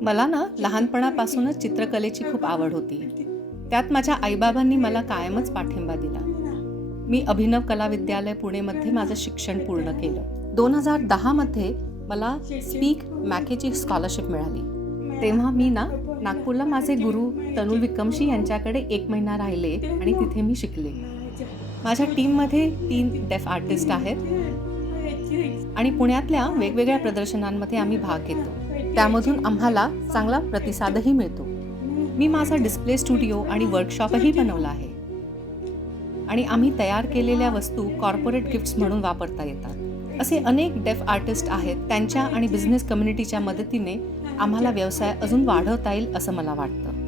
मला ना लहानपणापासूनच चित्रकलेची खूप आवड होती. त्यात माझ्या आईबाबांनी मला कायमच पाठिंबा दिला. मी अभिनव कला विद्यालय पुणेमध्ये माझं शिक्षण पूर्ण केलं. 2010 मध्ये मला स्पीक मॅकेची स्कॉलरशिप मिळाली. तेव्हा मी ना नागपूरला माझे गुरु तनुल विक्रमशी यांच्याकडे 1 महिना राहिले आणि तिथे मी शिकले. माझ्या टीममध्ये 3 डेफ आर्टिस्ट आहेत आणि पुण्यातल्या वेगवेगळ्या प्रदर्शनांमध्ये आम्ही भाग घेतो. त्यामधून आम्हाला चांगला प्रतिसादही मिळतो. मी माझा डिस्प्ले स्टुडिओ आणि वर्कशॉपही बनवला आहे आणि आम्ही तयार केलेल्या वस्तू कॉर्पोरेट गिफ्ट्स म्हणून वापरता येतात. असे अनेक डेफ आर्टिस्ट आहेत. त्यांच्या आणि बिझनेस कम्युनिटीच्या मदतीने आम्हाला व्यवसाय अजून वाढवता येईल असं मला वाटतं.